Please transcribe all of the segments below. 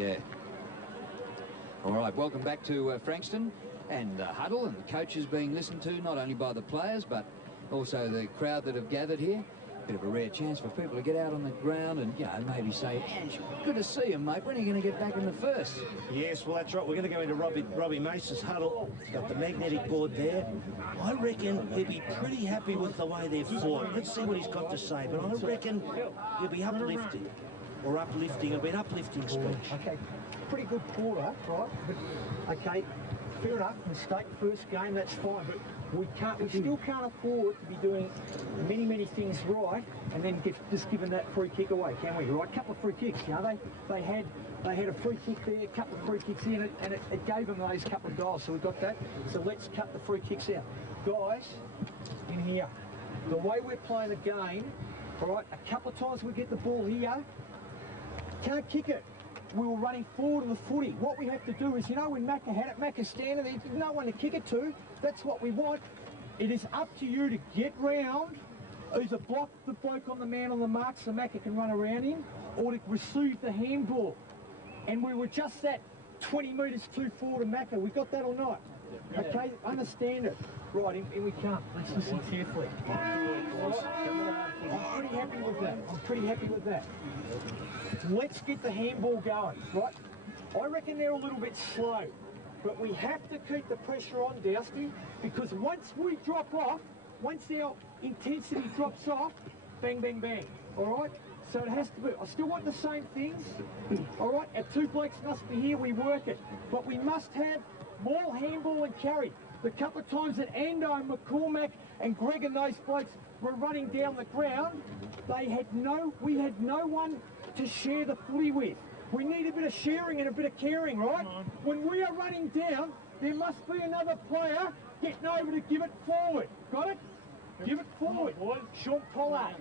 Yeah. All right, welcome back to Frankston and the huddle, and the coaches being listened to not only by the players but also the crowd that have gathered here. Bit of a rare chance for people to get out on the ground and, you know, maybe say, Ange, good to see you, mate. When are you going to get back in the first? Yes, well, that's right. We're going to go into Robbie Mace's huddle. He's got the magnetic board there. I reckon he'll be pretty happy with the way they've fought. Let's see what he's got to say. But I reckon he'll be uplifting. Or uplifting. It'll be an uplifting speech. Okay, pretty good quarter, right? But, okay, fair enough. Mistake first game, that's fine. But we still can't afford to be doing many things right and then just giving that free kick away, can we? Right, couple of free kicks. You know, they had a free kick there, a couple of free kicks in, and it gave them those couple of goals. So we got that. So let's cut the free kicks out, guys. In here, the way we're playing the game, all right. A couple of times we get the ball here, can't kick it. We were running forward of the footy. What we have to do is, you know, when Macca had it, Macca's standing there, there's no one to kick it to. That's what we want. It is up to you to get round, either block the bloke on the man on the mark so Macca can run around him, or to receive the handball. And we were just that 20 metres too forward of Macca. We got that or not? Yeah. Okay, understand it. Right, and we can't. Let's listen carefully. I'm pretty happy with that. I'm pretty happy with that. Let's get the handball going, right? I reckon they're a little bit slow, but we have to keep the pressure on, Dowski, because once we drop off, once our intensity drops off, bang, bang, bang, all right? So it has to be, I still want the same things, all right? Our two blokes must be here, we work it, but we must have more handball and carry. The couple of times that Ando, McCormack and Greg and those blokes were running down the ground, we had no one to share the footy with. We need a bit of sharing and a bit of caring, right? When we are running down, there must be another player getting over to give it forward. Got it? Give it forward. Sean Pollard,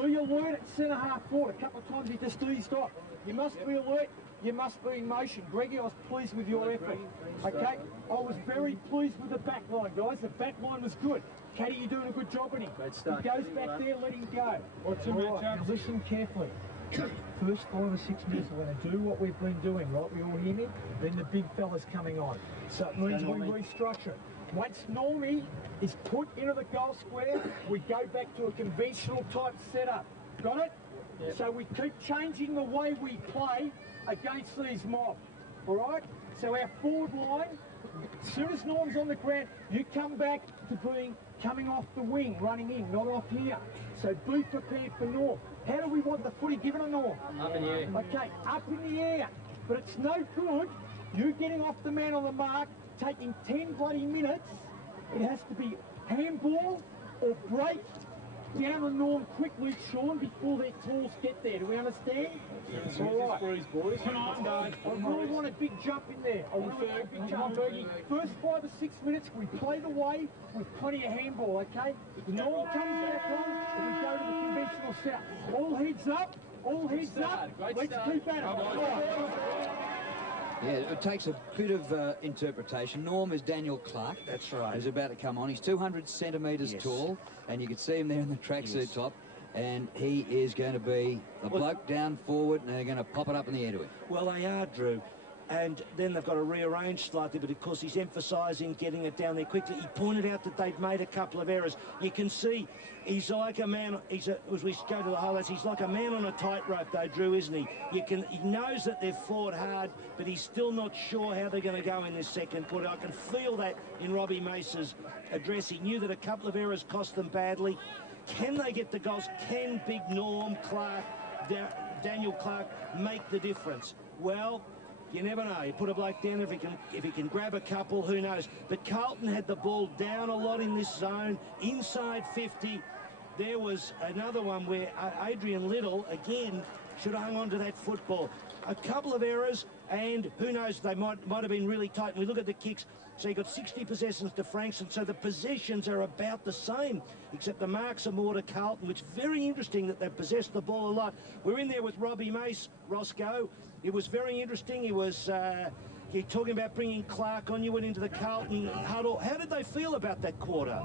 be alert at centre half forward. A couple of times he just eased off. You must be alert. You must be in motion. Greggy, I was pleased with your effort. Okay? I was very pleased with the back line, guys. The back line was good. Caddy, you're doing a good job on him. He goes back there, let him go. Right, now listen carefully. First 5 or 6 minutes, we're going to do what we've been doing, right? We all hear me? Then the big fella's coming on. So it means we restructure. Once Normie is put into the goal square, we go back to a conventional type setup. Got it? Yep. So we keep changing the way we play against these mobs. All right? So our forward line, as soon as Norm's on the ground, you come back to being coming off the wing, running in, not off here. So be prepared for Norm. How do we want the footy given to Norm? Up in the air. Okay, up in the air. But it's no good you getting off the man on the mark, taking 10 bloody minutes. It has to be handball or break down to Norm quickly, Sean, before their tools get there. Do we understand? Yes. All right. Boys. Come on, guys. I really want a big jump in there. I really want a big jump. First 5 or 6 minutes, we play the way with plenty of handball, okay? If Norm comes back on, we go to the conventional set. All heads up. All heads up. Let's keep at it. Yeah, it takes a bit of interpretation. Norm is Daniel Clark. That's right. Who's about to come on. He's 200 centimetres tall, and you can see him there in the tracksuit top. And he is going to be the bloke down forward, and they're going to pop it up in the air to him. Well, they are, Drew. And then they've got to rearrange slightly, but of course he's emphasising getting it down there quickly. He pointed out that they'd made a couple of errors. You can see he's like a man, as we go to the highlights, he's like a man on a tightrope though, Drew, isn't he? He knows that they've fought hard, but he's still not sure how they're going to go in this second quarter. I can feel that in Robbie Mace's address. He knew that a couple of errors cost them badly. Can they get the goals? Can big Norm Clark, Daniel Clark, make the difference? Well, you never know. You put a bloke down, if he can grab a couple, who knows? But Carlton had the ball down a lot in this zone, inside 50. There was another one where Adrian Little, again, should have hung on to that football. A couple of errors, and who knows, they might have been really tight. And we look at the kicks, so you've got 60 possessions to Frankston, so the possessions are about the same, except the marks are more to Carlton, which is very interesting that they've possessed the ball a lot. We're in there with Robbie Mace, Roscoe. It was very interesting. He was you're talking about bringing Clark on. You went into the Carlton huddle. How did they feel about that quarter?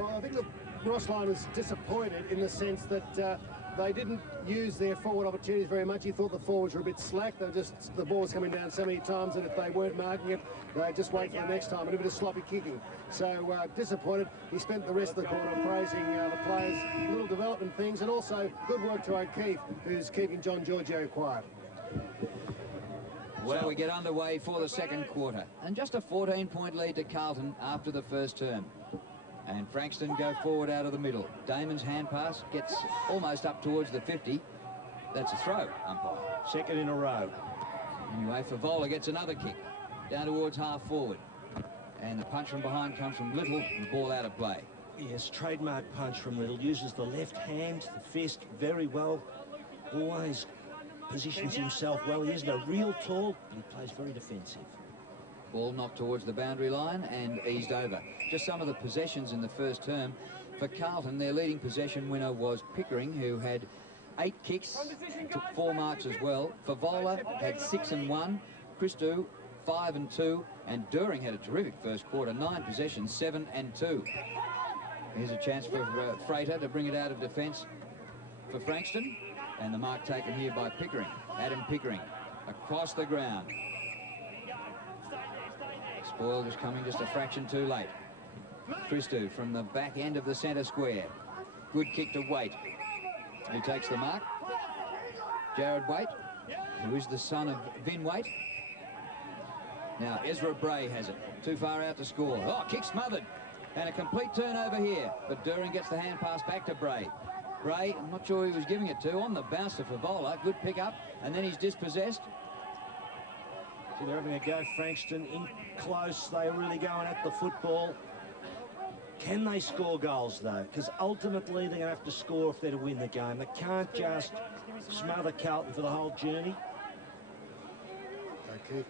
Well, I think the Ross line was disappointed in the sense that they didn't use their forward opportunities very much. He thought the forwards were a bit slack. They were just, the ball was coming down so many times that if they weren't marking it, they just wait for the next time, and a bit of sloppy kicking. So disappointed. He spent the rest of the quarter praising the players, little development things, and also good work to O'Keefe, who's keeping John Giorgio quiet. Well, we get underway for the second quarter, and just a 14-point lead to Carlton after the first term. And Frankston go forward out of the middle. Damon's hand pass gets almost up towards the 50. That's a throw, umpire. Second in a row. Anyway, Favola gets another kick down towards half forward. And the punch from behind comes from Little, and the ball out of play. Yes, trademark punch from Little. Uses the left hand, the fist, very well. Always positions himself well. He isn't a real tall, but he plays very defensive. Ball knocked towards the boundary line and eased over. Just some of the possessions in the first term. For Carlton, their leading possession winner was Pickering, who had 8 kicks and took 4 marks as well. Favola had 6 and 1. Christou 5 and 2. And During had a terrific first quarter. 9 possessions, 7 and 2. Here's a chance for Frater to bring it out of defence for Frankston. And the mark taken here by Pickering. Adam Pickering across the ground. Spoil was coming just a fraction too late. Christou from the back end of the centre square. Good kick to Waite, who takes the mark. Jared Waite, who is the son of Vin Waite. Now Ezra Bray has it. Too far out to score. Oh, kick smothered. And a complete turnover here. But During gets the hand pass back to Bray. Bray, I'm not sure who he was giving it to. On the bounce to Favola. Good pick up. And then he's dispossessed. So they're having a go, Frankston, in close. They're really going at the football. Can they score goals, though? Because ultimately they're going to have to score if they're to win the game. They can't just smother Carlton for the whole journey. O'Keefe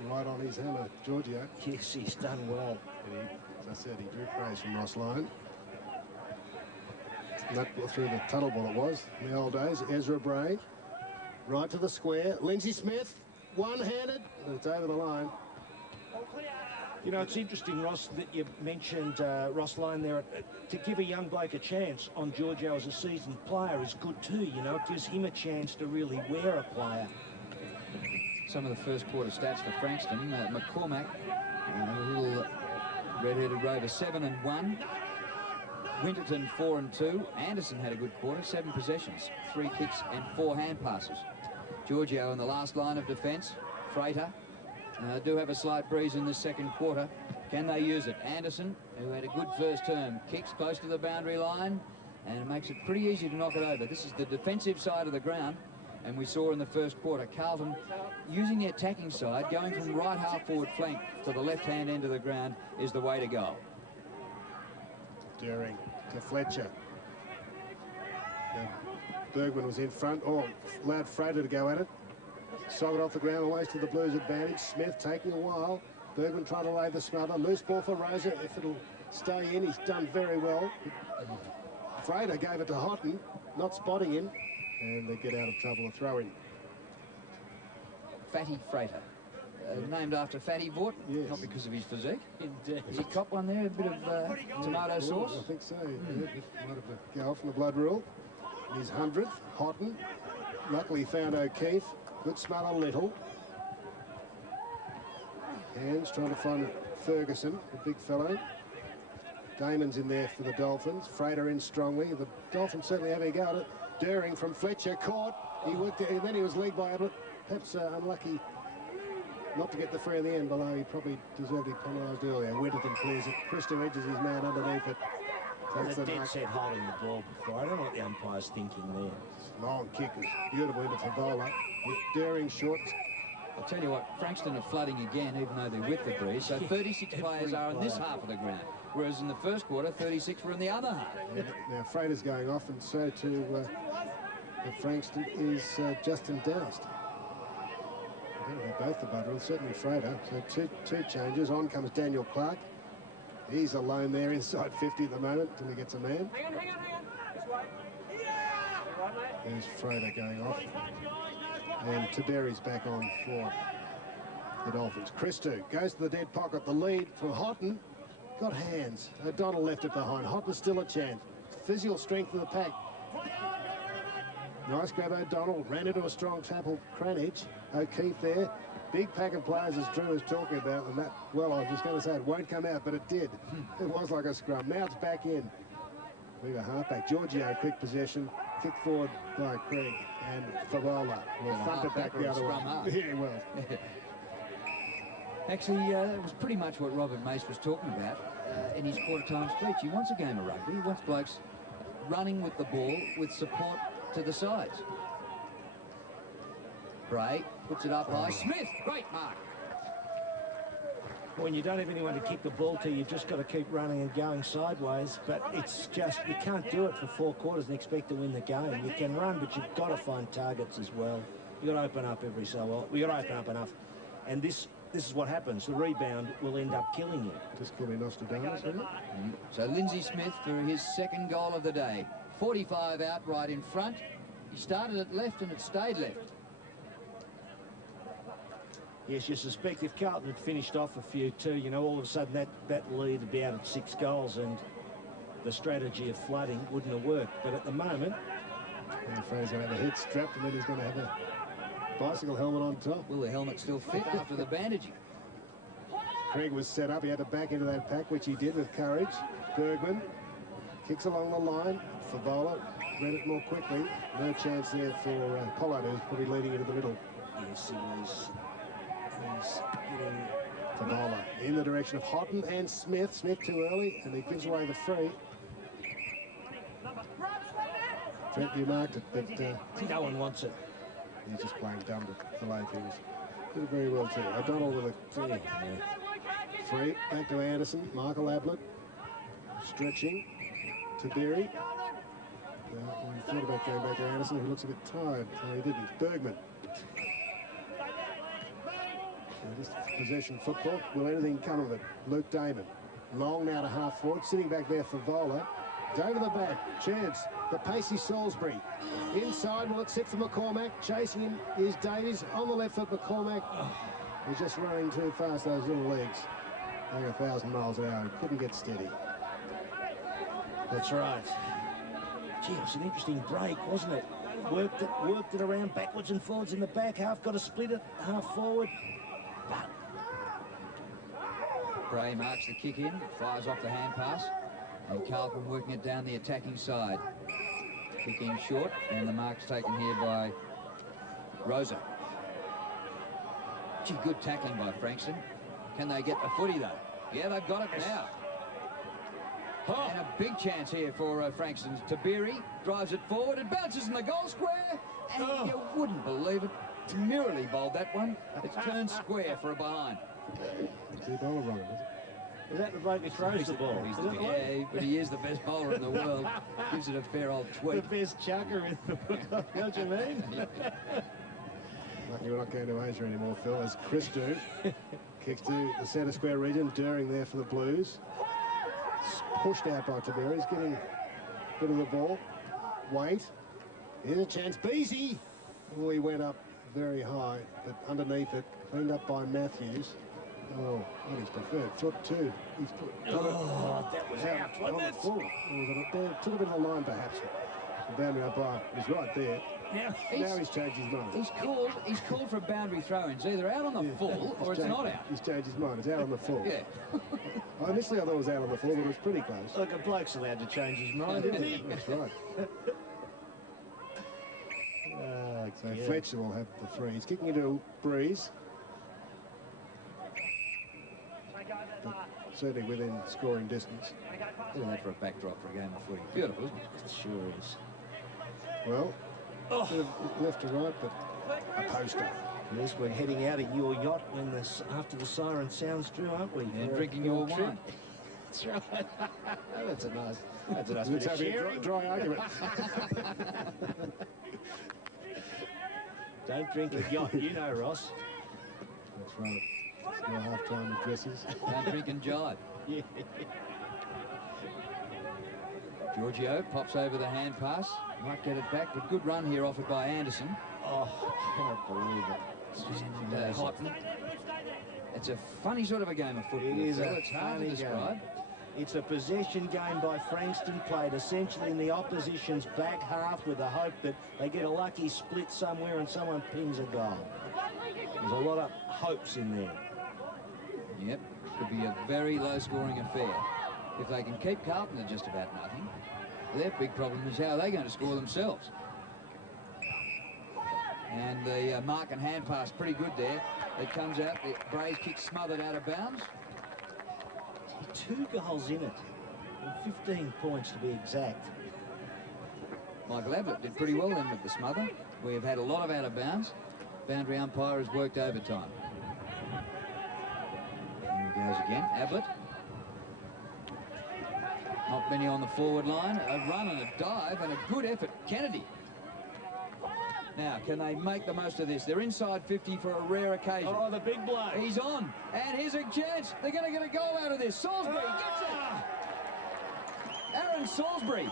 right on his hammer, Giorgio. Yes, he's done well. And he, as I said, he drew praise from Ross Lyon. That through the tunnel ball it was in the old days. Ezra Bray, right to the square. Lindsay Smith, one-handed, and it's over the line. You know, it's interesting, Ross, that you mentioned Ross Lyon there. To give a young bloke a chance on Giorgio as a seasoned player is good too. You know, it gives him a chance to really wear a player. Some of the first quarter stats for Frankston. McCormack, a little red-headed rover, 7 and 1. Winterton 4 and 2. Anderson had a good quarter, 7 possessions, 3 kicks and 4 hand passes. Giorgio in the last line of defence. Frater do have a slight breeze in the second quarter. Can they use it? Anderson, who had a good first term, kicks close to the boundary line and it makes it pretty easy to knock it over. This is the defensive side of the ground, and we saw in the first quarter Carlton using the attacking side, going from right half forward flank to the left hand end of the ground is the way to go. During to Fletcher. Bergman was in front. Oh, allowed Frater to go at it. Sogged off the ground, always to the Blues' advantage. Smith taking a while. Bergman trying to lay the smother. Loose ball for Rosa. If it'll stay in, he's done very well. Frater gave it to Houghton, not spotting him, and they get out of trouble. A throw in. Fatty Frater. Named after Fatty Vort, yes. Not because of his physique. Indeed. Has he cop one there? A bit of tomato sauce? I think so. Yeah, might have to go off from the blood rule. His 100th, Houghton. Luckily found O'Keefe. Good smother, Little. Hands trying to find Ferguson, the big fellow. Damon's in there for the Dolphins. Frater in strongly. The Dolphins certainly having a go at it. During from Fletcher, caught. He worked it, and then he was league by Ablett. Perhaps unlucky not to get the free in the end, although he probably deserved to be penalised earlier. Winterton clears it. Christou edges his man underneath it. There's a dead set holding the ball before. I don't know what the umpire's thinking there. Long kick is beautiful into Favola. With Daring short. I'll tell you what, Frankston are flooding again, even though they're with the breeze. So 36 players are on this half of the ground, whereas in the first quarter, 36 were in the other half. Yeah, now Frater's going off, and so too Frankston is Justin Doust. I don't know both the Budrell, certainly Frater. So two changes. On comes Daniel Clark. He's alone there inside 50 at the moment until he gets a man. Hang on. This way. There's Frater going off. And Tiberi's back on for the Dolphins. Christou goes to the dead pocket. The lead from Houghton. Got hands. O'Donnell left it behind. Houghton's still a chance. Physical strength of the pack. Nice grab, O'Donnell. Ran into a strong tackle, Cranage. O'Keefe there. Big pack of players, as Drew was talking about. And that, well, I was going to say it won't come out, but it did. It was like a scrum. Now it's back in. We have a halfback. Giorgio, quick possession. Kick forward by Craig. And Favola will thump it back the other way. Yeah, well. Actually, it was pretty much what Robert Mace was talking about in his quarter-time speech. He wants a game of rugby. He wants blokes running with the ball with support to the sides. Bray puts it up high. Smith, great mark. When you don't have anyone to kick the ball to, you've just got to keep running and going sideways. But it's just, you can't do it for 4 quarters and expect to win the game. You can run, but you've got to find targets as well. You've got to open up every so often. We've got to open up enough. And this is what happens. The rebound will end up killing you. Just call me Nostradamus, isn't it? So Lindsay Smith for his 2nd goal of the day. 45 out right in front. He started at left and it stayed left. Yes, you suspect if Carlton had finished off a few too, you know, all of a sudden that lead would be out at 6 goals and the strategy of flooding wouldn't have worked. But at the moment... Fraser going to have a head strapped and then he's going to have a bicycle helmet on top. Will the helmet still fit after the bandaging? Craig was set up. He had to back into that pack, which he did with courage. Bergman kicks along the line. Favola read it more quickly. No chance there for Pollard, who's probably leading into the middle. Yes, he was. He's getting... Favola in the direction of Houghton and Smith. Smith too early, and he gives away the free. Trent, you marked it, but... no one wants it. He's just playing dumb to delay things. Did very well too. O'Donnell with a free. Back to Anderson. Michael Ablett. Stretching. To Berry. We thought about going back to Anderson, who looks a bit tired. No, he didn't. Bergman. Just possession football. Will anything come of it? Luke Damon. Long now to half forward. Sitting back there for Vola. It's over the back. Chance. The pacey Salisbury. Inside, will it sit for McCormack? Chasing him is Davies on the left foot. McCormack is just running too fast, those little legs. Going 1,000 miles an hour. Couldn't get steady. That's right. Gee, it was an interesting break, wasn't it? Worked it around backwards and forwards in the back. Half got to split it, half forward. But Bray marks the kick in, fires off the hand pass, and Carlton working it down the attacking side. Kick in short, and the mark's taken here by Rosa. Gee, good tackling by Frankston. Can they get the footy though? Yeah, they've got it now. And a big chance here for Frankston. Tabiri drives it forward. It bounces in the goal square. And you wouldn't believe it. Merely bowled that one. It's turned square for a behind. Is he bowler wrong, is it? is that the bloke who throws the ball? Yeah, but he is the best bowler in the world. Gives it a fair old tweak. The best chucker in the world. You know what you mean? Lucky we're not going to Asia anymore, Phil, as Christou kicks to the centre square region. During there for the Blues. Pushed out by Taberi. He's getting a bit of the ball. Wait. Here's a chance. Beasy. Oh, he went up very high, but underneath it, cleaned up by Matthews. Oh, what his preferred foot too. He's put that was out, wasn't it? Full. Took a bit of the line, perhaps. The boundary umpire was right there. Now he's changed his mind. He's called for a boundary throw-in. It's either out on the full or it's not out. He's changed his mind. It's out on the full. Yeah. Initially I thought it was out on the full, but it was pretty close. Look, a bloke's allowed to change his mind, isn't he? That's right. So Fletcher will have the free. He's kicking into a breeze. But certainly within scoring distance. Look at that for a backdrop for a game of footy. Beautiful, isn't it? It sure is. Well, bit of left to right, but a poster. Yes, we're heading out of your yacht when after the siren sounds, Drew, aren't we? And drinking your wine. That's right. That's a nice Let's bit of have a sharing. dry argument. Don't drink the yacht, you know, Ross. That's right. It's no half-time addresses. Don't drink and jive. Yeah. Giorgio pops over the hand pass. Might get it back, but good run here offered by Anderson. Oh, I cannot believe it. It's just Houghton. It's a funny sort of a game of football. It is It's hard to describe. It's a possession game by Frankston, played essentially in the opposition's back half with the hope that they get a lucky split somewhere and someone pings a goal. There's a lot of hopes in there. Yep, could be a very low-scoring affair. If they can keep Carlton to just about nothing, their big problem is how they're going to score themselves. And the mark and hand pass pretty good there. It comes out, the Braves kick smothered out of bounds. 2 goals in it, and 15 points to be exact. Michael Ablett did pretty well then with the smother. We have had a lot of out of bounds. Boundary umpire has worked overtime. Here he goes again, Ablett. Not many on the forward line. A run and a dive and a good effort. Kennedy. Now, can they make the most of this? They're inside 50 for a rare occasion. Oh, the big bloke. He's on. And here's a chance. They're going to get a goal out of this. Salisbury gets it. Aaron Salisbury.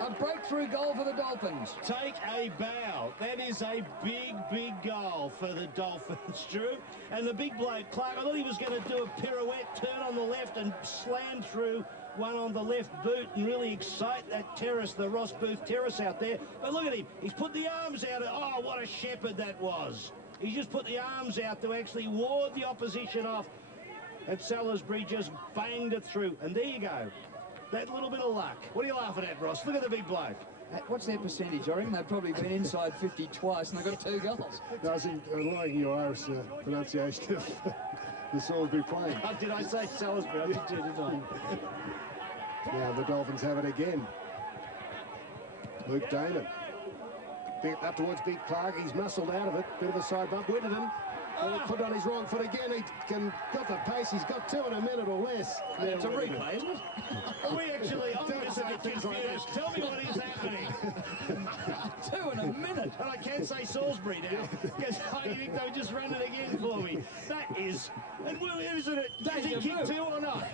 A breakthrough goal for the Dolphins. Take a bow. That is a big, big goal for the Dolphins, Drew. And the big bloke, Clark, I thought he was going to do a pirouette, turn on the left and slam through one on the left boot and really excite that terrace, the Ross Booth terrace out there. But look at him. He's put the arms out. Oh, what a shepherd that was. He's just put the arms out to actually ward the opposition off. And Salisbury just banged it through. And there you go. That little bit of luck. What are you laughing at, Ross? Look at the big bloke. What's their percentage? I reckon they've probably been inside 50 twice and they've got 2 goals. I was liking your Irish pronunciation of the Salisbury playing. Oh, did I say Salisbury? I did too, didn't I? Now the Dolphins have it again. Luke Damon. Up towards Big Clark. He's muscled out of it. Bit of a side bump. Whittington. Put on his wrong foot again. He got the pace. He's got 2 in a minute or less. It's a replay, isn't it? We actually, I'm Don't say things like confused. that. Tell me what is happening. 2 in a minute. And I can't say Salisbury now, because I think they were just running again for me. That is, and isn't it? Does he kick 2 or not?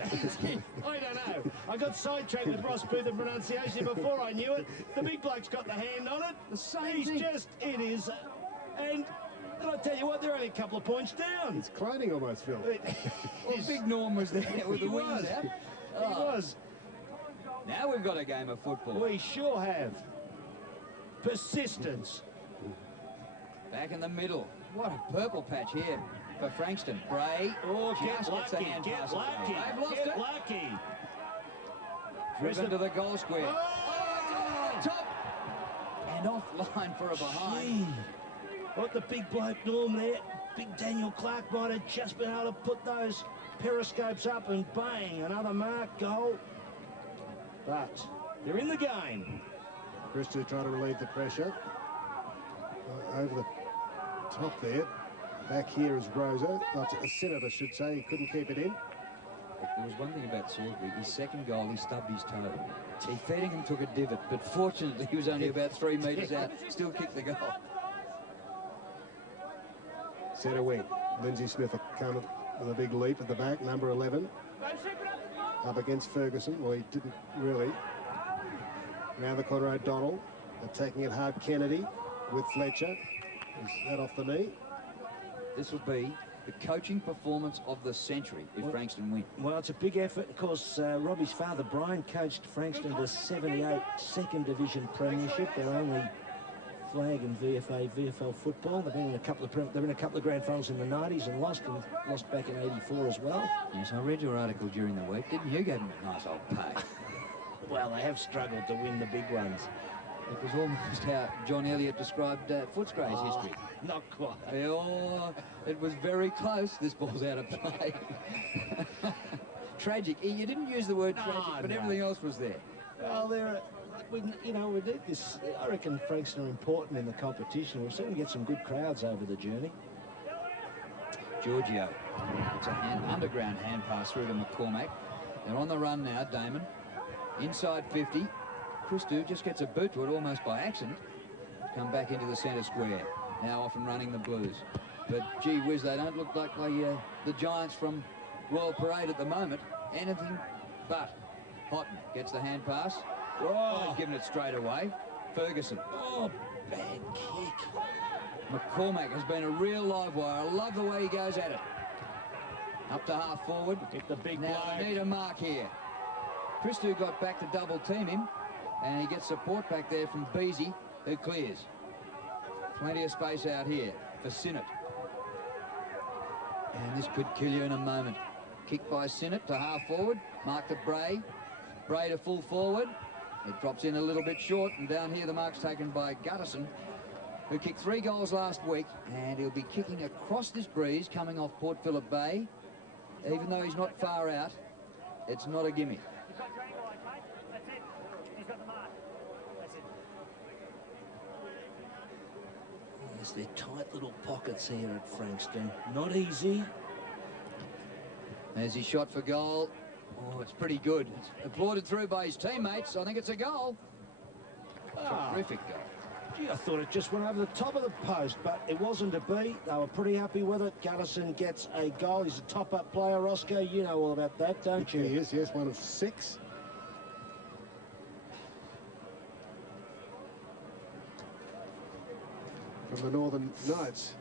I don't know. I got sidetracked with Ross Booth and pronunciation before I knew it. The big bloke's got the hand on it. The same He's thing. it is, and I tell you what, they're only a couple of points down. It's cloning almost, Phil. Well, Big Norm was there with the wings out. He was. Now we've got a game of football. We sure have. Persistence. Back in the middle. What a purple patch here for Frankston. Bray. Oh, just get gets the lucky, hand get pass. lucky, They've lost get it. lucky. Driven to the goal square. Oh! Top. And offline for a behind. Gee. What the big bloke Norm there. Big Daniel Clark might have just been able to put those periscopes up and bang, another mark, goal. But they're in the game. Christo trying to relieve the pressure. Over the top there. Back here is Rosa. A Senator should say. He couldn't keep it in. There was one thing about Salisbury. His second goal, he stubbed his toe. He Fettingham took a divot, but fortunately he was only about 3 metres out. Still kicked the goal. Centre wing. Lindsay Smith will come with a big leap at the back. Number 11. Up against Ferguson. Well, he didn't really. Now the corner, O'Donnell. Attacking it hard, Kennedy with Fletcher. Is that off the knee? This will be the coaching performance of the century if Frankston win. Well, it's a big effort. Of course, Robbie's father, Brian, coached Frankston to 78 second division premiership. Their only flag in VFL football. They've been in a couple of grand finals in the 90s and lost back in 84 as well. Yes, I read your article during the week. Didn't you get a nice old pay? Well, they have struggled to win the big ones. It was almost how John Elliott described Footscray's history. Not quite. Oh, it was very close. This ball's out of play. Tragic. You didn't use the word tragic, but everything else was there. Well, we did this. I reckon Frankston are important in the competition. We'll certainly get some good crowds over the journey. Giorgio. It's an underground hand pass through to McCormack. They're on the run now, Damon. Inside 50. Christo just gets a boot to it almost by accident. Come back into the centre square. Now off and running the Blues. But gee whiz, they don't look like the Giants from Royal Parade at the moment. Anything but. Houghton gets the hand pass. Oh, he's given it straight away. Ferguson. Oh, bad kick. McCormack has been a real live wire. I love the way he goes at it. Up to half forward. Hit the big Now bloke. they need a mark here. Christou got back to double team him, and he gets support back there from Beasy, who clears. Plenty of space out here for Sinnott. And this could kill you in a moment. Kick by Sinnott to half forward, mark to Bray. Bray to full forward. It drops in a little bit short, and down here the mark's taken by Gutterson, who kicked 3 goals last week, and he'll be kicking across this breeze coming off Port Phillip Bay. Even though he's not far out, it's not a gimme. Yes, they're tight little pockets here at Frankston. Not easy. There's his shot for goal. Oh, it's pretty good. It's applauded through by his teammates. I think it's a goal. Terrific goal. Gee, I thought it just went over the top of the post, but it wasn't to be. They were pretty happy with it. Gutterson gets a goal. He's a top-up player, Roscoe. You know all about that, don't you? He is, yes, one of 6. From the Northern Knights.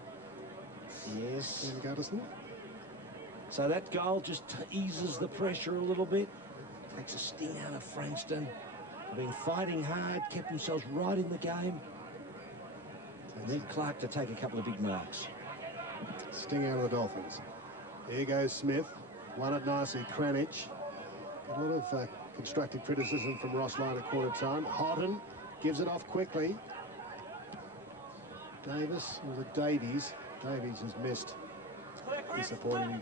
Yes. And Gutterson. So that goal just eases the pressure a little bit. Takes a sting out of Frankston. They've been fighting hard, kept themselves right in the game. They need Clark to take a couple of big marks. Sting out of the Dolphins. Here goes Smith. Won it nicely. Cranage. A lot of constructive criticism from Ross Lyon at quarter time. Hodden gives it off quickly. Davis, or the Davies. Davies has missed. Disappointing.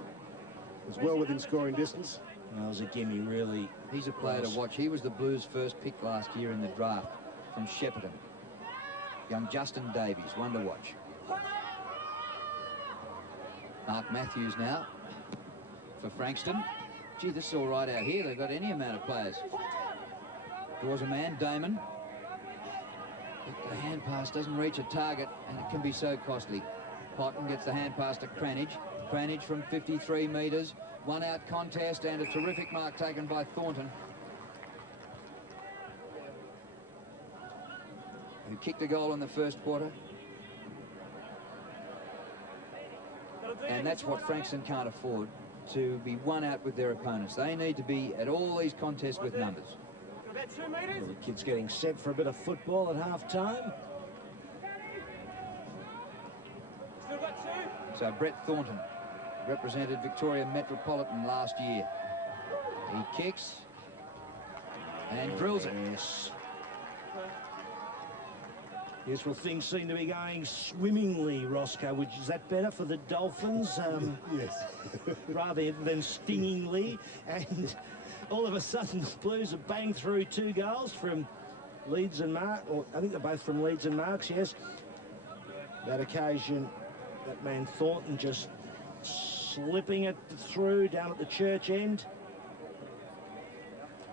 Was well within scoring distance. That was a gimme, really. He's a player to watch. He was the Blues' first pick last year in the draft from Shepparton. Young Justin Davies, one to watch. Mark Matthews now for Frankston. Gee, this is all right out here. They've got any amount of players. Draws a man, Damon. But the hand pass doesn't reach a target, and it can be so costly. Potton gets the hand pass to Cranage. Cranage from 53 metres. One out contest, and a terrific mark taken by Thornton, who kicked a goal in the first quarter. And that's what Frankston can't afford, to be one out with their opponents. They need to be at all these contests with numbers. Well, the kid's getting set for a bit of football at half-time. So Brett Thornton represented Victoria Metropolitan last year. He kicks and drills it. Yes. Yes, well, things seem to be going swimmingly, Roscoe. Which is that better for the Dolphins? Yes. Rather than stingingly. And all of a sudden, the Blues have banged through 2 goals from Leeds and Mark. Or I think they're both from Leeds and Marks, yes. That occasion, that man Thornton just slipping it through down at the church end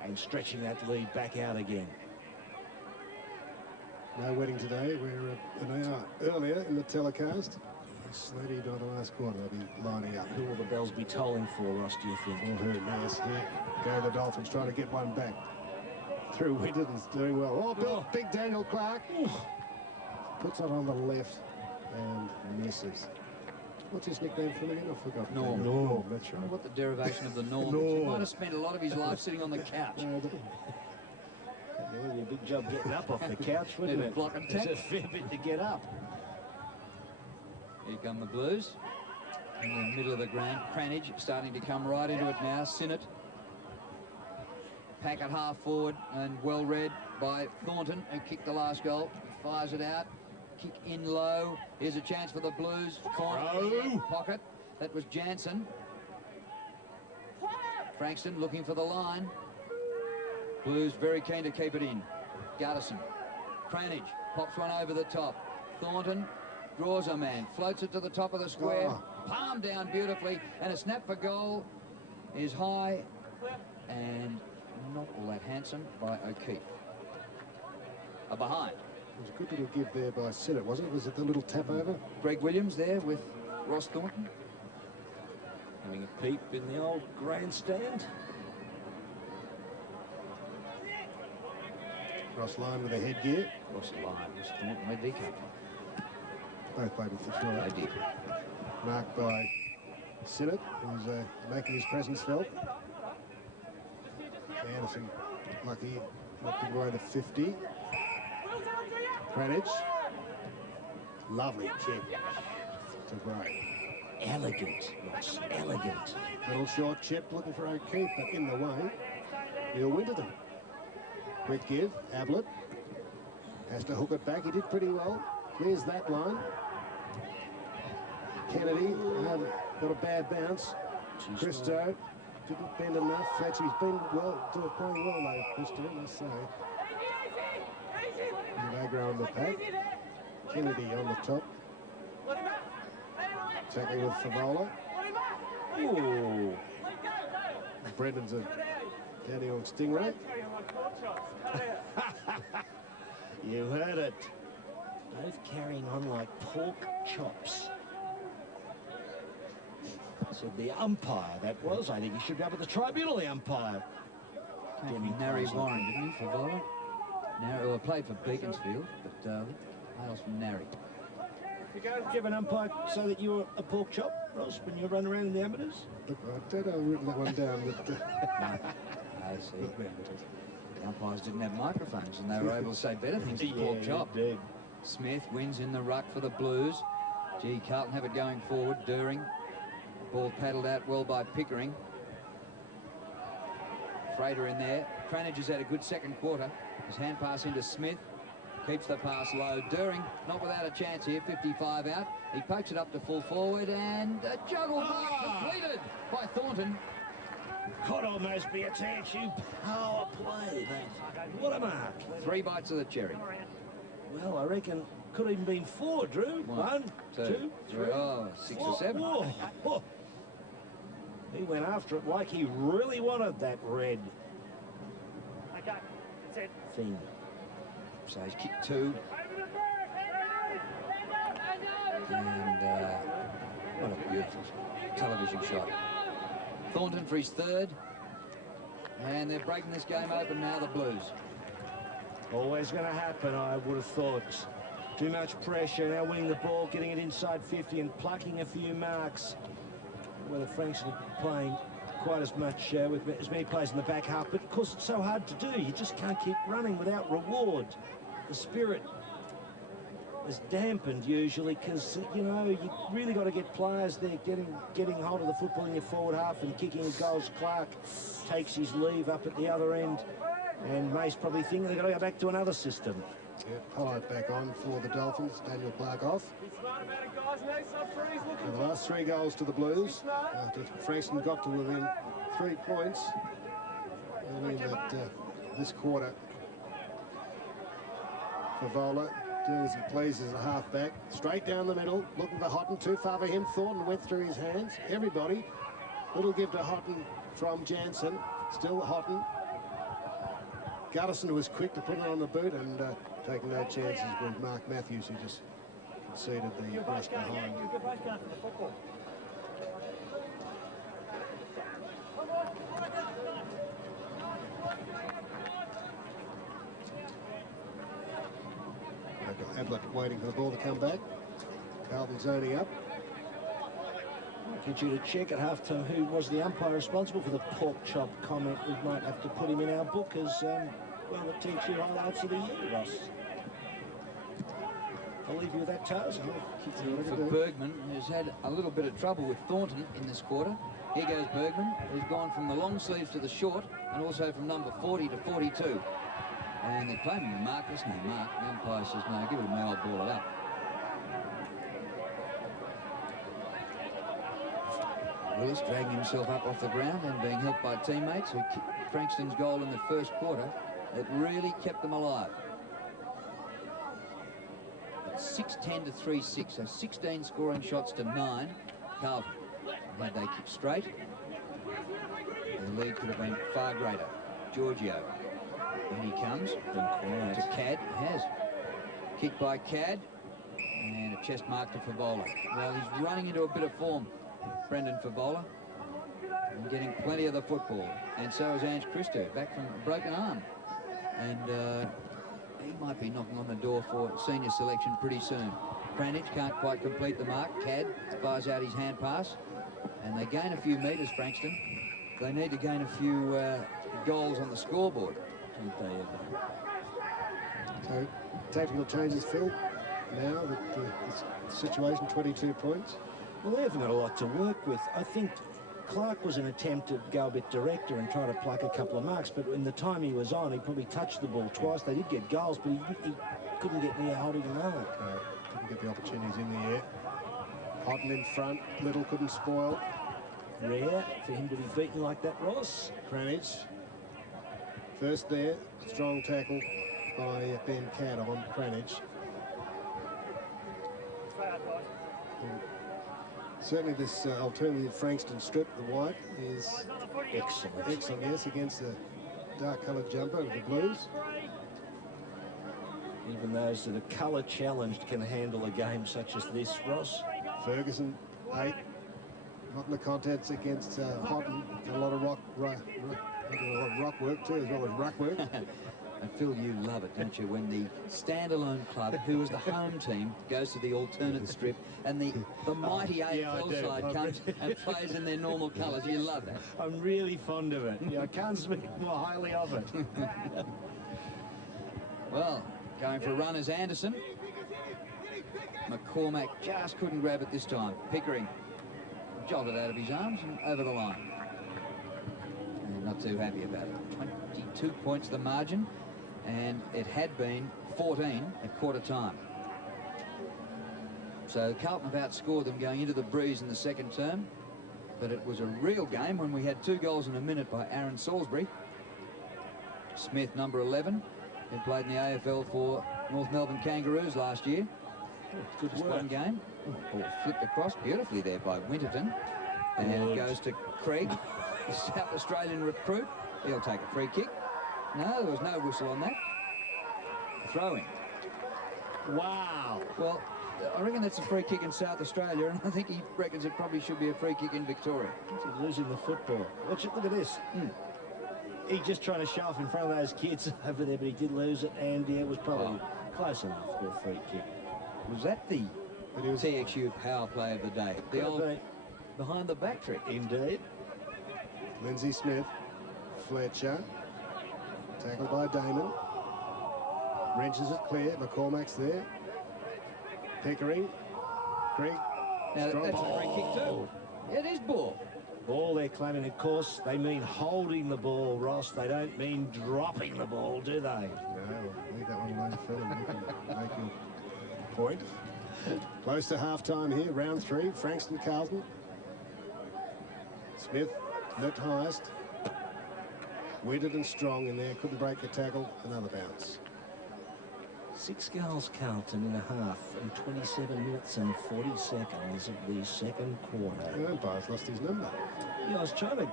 and stretching that lead back out again. No wedding today. We're an hour earlier in the telecast. Yes, maybe not the last quarter. They'll be lining up. Who will the bells be tolling for, Ross, do you think? For who? Yes, here go the Dolphins trying to get one back. Through Winterton's doing well. Oh, Bill, big Daniel Clark. Puts it on the left and misses. What's his nickname for him again? I forgot. Norm. Norm, that's right. What the derivation of the Norm? Norm. He might have spent a lot of his life sitting on the couch. It would be a big job getting up off the couch, wouldn't Need a it? block and It's tack. a fair bit to get up. Here come the Blues. In the middle of the ground, Cranage starting to come right into it now. Sinnott. Pack it half forward and well read by Thornton, who kicked the last goal. Fires it out. Kick in low. Here's a chance for the Blues. Thornton pocket. That was Jansen. Frankston looking for the line. Blues very keen to keep it in. Gutterson. Cranage pops one over the top. Thornton draws a man, floats it to the top of the square, palm down beautifully, and a snap for goal is high and not all that handsome by O'Keefe. A behind. It was a good little give there by Sinnott, wasn't it? Was it the little tap over? Greg Williams there with Ross Thornton. Having a peep in the old grandstand. Ross Lyon with a headgear. Ross Thornton, where did he come from? Both played with Victoria. They did. Marked by Sinnott, who's making his presence felt. Anderson lucky not to go over 50. Cranage. Lovely kick to Gray. Elegant, Ross, elegant. Little short chip looking for O'Keefe, but in the way. Neil Winterton. Quick give, Ablett. Has to hook it back. He did pretty well. Clears that line. Kennedy got a bad bounce. Christo didn't bend enough. Fletcher, he's been playing well though, Christo, I must say. Agra on the pack. Kennedy on the top. Tackling with Favola. Ooh. Brendan's a down on Stingray. You heard it. Both carrying on like pork chops. Said the umpire, that was. I think he should be up at the tribunal, the umpire. Came from Narry Warren, didn't he, Favola? Narry, well, played for Beaconsfield, but hails from Narry. Did you have an umpire so that you were a pork chop, Ross, when you run around in the amateurs? Look, I don't know, I've written that one down. But, I see. The umpires didn't have microphones and they were able to say better things than pork chop. Smith wins in the ruck for the Blues. Gee, Carlton have it going forward. During. Ball paddled out well by Pickering. Frater in there. Cranage has had a good second quarter. His hand pass into Smith. Keeps the pass low. During, not without a chance here. 55 out. He pokes it up to full forward and a juggle ball completed by Thornton. Could almost be a THU power play, that. What a mark. 3 bites of the cherry. Well, I reckon could have even been 4, Drew. 1, 2, 3. Oh, 6 or 7. Whoa. He went after it like he really wanted that red thing. So he's kicked 2. And what a beautiful television shot. Thornton for his 3rd. And they're breaking this game open now, the Blues. Always going to happen, I would have thought. Too much pressure, now winning the ball, getting it inside 50 and plucking a few marks. Whether Frankston playing quite as much with as many players in the back half, but of course it's so hard to do. You just can't keep running without reward. The spirit is dampened usually because, you know, you really got to get players there getting hold of the football in your forward half and kicking goals. Clark takes his leave up at the other end, and May's probably thinking they've got to go back to another system. yeah, Pollard back on for the Dolphins. Daniel Clark off. And the last 3 goals to the Blues after Frankston got to within 3 points. I mean that this quarter, Favola doing as he pleases as a half-back. Straight down the middle, looking for Houghton. Too far for him. Thornton went through his hands. Everybody. Little give to Houghton from Jansen. Still Houghton. Guttison was quick to put it on the boot and taking no chances with Mark Matthews, who just conceded the rush behind. Ablett waiting for the ball to come back. Carlton zoning up. I get you to check at halftime who was the umpire responsible for the pork chop comment. We might have to put him in our book as one of the THU highlights of the year, Ross. I'll leave you with that, Taz. For Bergman, who's had a little bit of trouble with Thornton in this quarter. Here goes Bergman, who's gone from the long sleeves to the short, and also from number 40 to 42. And they're claiming the mark. There's no mark. The umpire says, no, give it a me, I'll ball it up. Willis dragging himself up off the ground and being helped by teammates who kicked Frankston's goal in the first quarter. It really kept them alive. It's 6-10 to 3-6, so 16 scoring shots to 9. Carlton, had they kicked straight, the lead could have been far greater. Giorgio, in he comes to Cad. He has. Kicked by Cad, and a chest mark to Favola. Well, he's running into a bit of form, Brendan Favola, and getting plenty of the football. And so is Ange Christo, back from a broken arm. And he might be knocking on the door for senior selection pretty soon. Cranage can't quite complete the mark. Cad fires out his hand pass, and they gain a few metres, Frankston. They need to gain a few goals on the scoreboard. Don't they ever? So tactical changes, Phil. Now that the situation, 22 points. Well, they haven't got a lot to work with. I think Clark was an attempt to go a bit directer and try to pluck a couple of marks, but in the time he was on, he probably touched the ball twice. They did get goals, but he couldn't get near holding a mark. No, didn't get the opportunities in the air. Houghton in front, Little couldn't spoil. Rare for him to be beaten like that, Ross. Cranage. First there, strong tackle by Ben Cadd on Cranage. Certainly this alternative Frankston strip, the white, is Excellent. excellent, yes, against the dark-coloured jumper of the Blues. Even those that are colour challenged can handle a game such as this, Ross. Ferguson, 8. Not in the contests against Houghton. A lot of rock work too, as well as ruck work. And Phil, you love it, don't you, when the standalone club, who is the home team, goes to the alternate strip, and the mighty AFL side comes and plays in their normal colours. You love that. I'm really fond of it. Yeah, I can't speak more highly of it. Well, going for a run is Anderson. McCormack just couldn't grab it this time. Pickering jolted out of his arms and over the line. And not too happy about it. 22 points the margin, and it had been 14 at quarter time. So Carlton have outscored them going into the breeze in the second term, but it was a real game when we had 2 goals in a minute by Aaron Salisbury. Smith, number 11, who played in the AFL for North Melbourne Kangaroos last year. Good Just work. one game. Ball flipped across beautifully there by Winterton. And it goes to Craig, the South Australian recruit. He'll take a free kick. No, there was no whistle on that. Throw-in. Wow. Well, I reckon that's a free kick in South Australia, and I think he reckons it probably should be a free kick in Victoria. He's losing the football. Look at this. He's just trying to show off in front of those kids over there, but he did lose it, and yeah, it was probably close enough for a free kick. Was that the TXU power play of the day? The Could have old been. behind the back trick. Indeed. Lindsay Smith, Fletcher, tackled by Damon. Wrenches it clear, McCormack's there. Pickering, Craig, Now, strong that's ball. a free kick too. Yeah, it is ball. Ball they're claiming, of course, they mean holding the ball, Ross. They don't mean dropping the ball, do they? No, leave that one alone, Phil, and you can make your point. Close to half-time here, round 3, Frankston Carlton. Smith, left highest. Winterton strong in there, couldn't break the tackle, another bounce. 6 goals, Carlton, in a half, in 27 minutes and 40 seconds of the second quarter. The umpire's lost his number. Yeah, I was trying to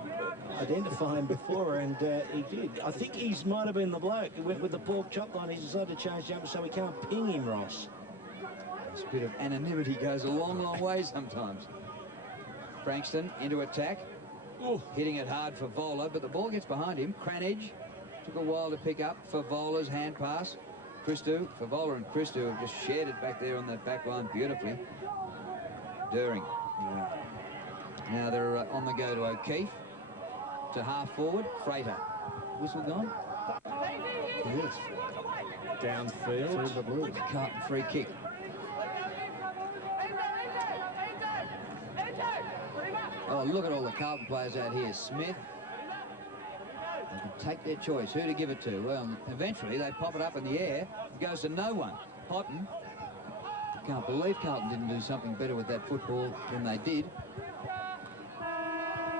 identify him before, and he did. I think he might have been the bloke who went with the pork chop line. He decided to change jumper so we can't ping him, Ross. This bit of anonymity goes a long, long way sometimes. Frankston into attack. Hitting it hard for Vola, but the ball gets behind him. Cranage took a while to pick up for Vola's hand pass. Christou, Favola and Christou have just shared it back there on that back line beautifully. During. Yeah. Now they're on the go to O'Keefe. To half forward, Freighter. Whistle gone. Yes, through Downfield. the Blues. Carlton free kick. Oh, look at all the Carlton players out here. Smith. They can take their choice. Who to give it to? Well, eventually they pop it up in the air. It goes to no one. Houghton. Can't believe Carlton didn't do something better with that football than they did.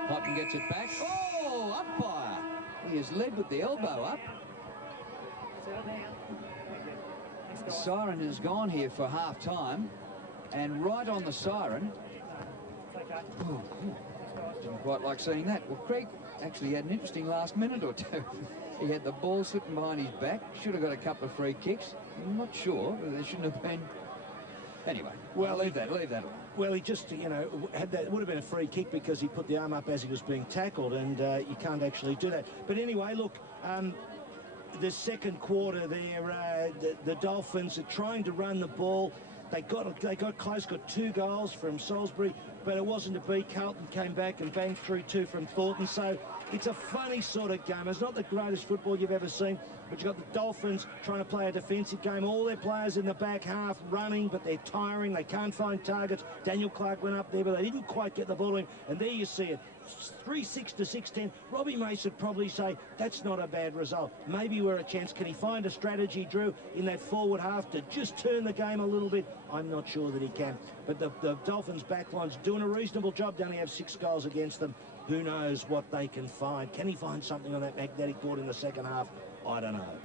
Houghton gets it back. Oh, umpire. He is led with the elbow up. The siren has gone here for half time, and right on the siren. Didn't quite like seeing that. Well, Craig actually had an interesting last minute or two. He had the ball slipping behind his back. Should have got a couple of free kicks. I'm not sure, but there shouldn't have been. Anyway, well, leave that. Well, he just, you know, had that. It would have been a free kick because he put the arm up as he was being tackled, and you can't actually do that. But anyway, look, the second quarter there, the Dolphins are trying to run the ball. They got close, got 2 goals from Salisbury. but it wasn't to be. Carlton came back and banged through 2 from Thornton. So it's a funny sort of game. It's not the greatest football you've ever seen, but you've got the Dolphins trying to play a defensive game. All their players in the back half running, but they're tiring. They can't find targets. Daniel Clark went up there, but they didn't quite get the ball in. And there you see it. 3-6 to 6-10. Robbie Mace would probably say that's not a bad result. Maybe we're a chance. Can he find a strategy, Drew, in that forward half to just turn the game a little bit? I'm not sure that he can. But the Dolphins' backline's doing a reasonable job. They only have 6 goals against them. Who knows what they can find? Can he find something on that magnetic board in the second half? I don't know.